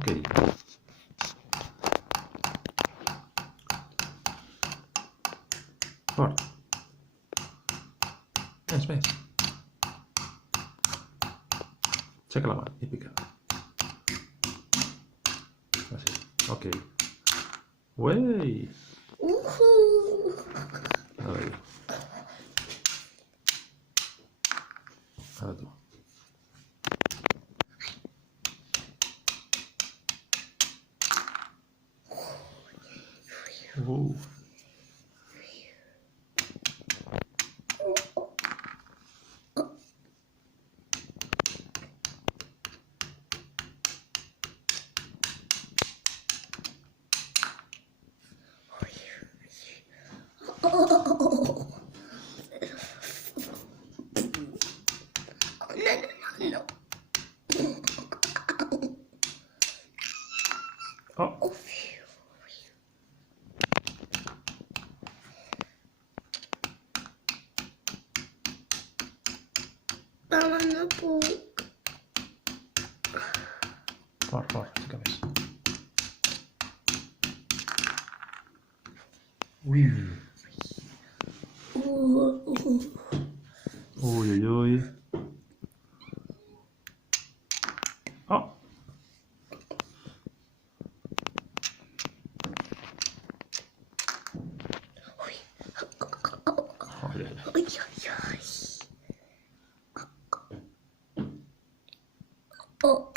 Ok. Forte. Smetti. Cerca la mano e picca. Ah, sì. Ok. Uey. Allora, allora tu. No. Oh. Mamma non può. Forte, cabeça. Ui. Ui, ui, ui. Oh. Olha aí. Oi, oi, oi. Oh.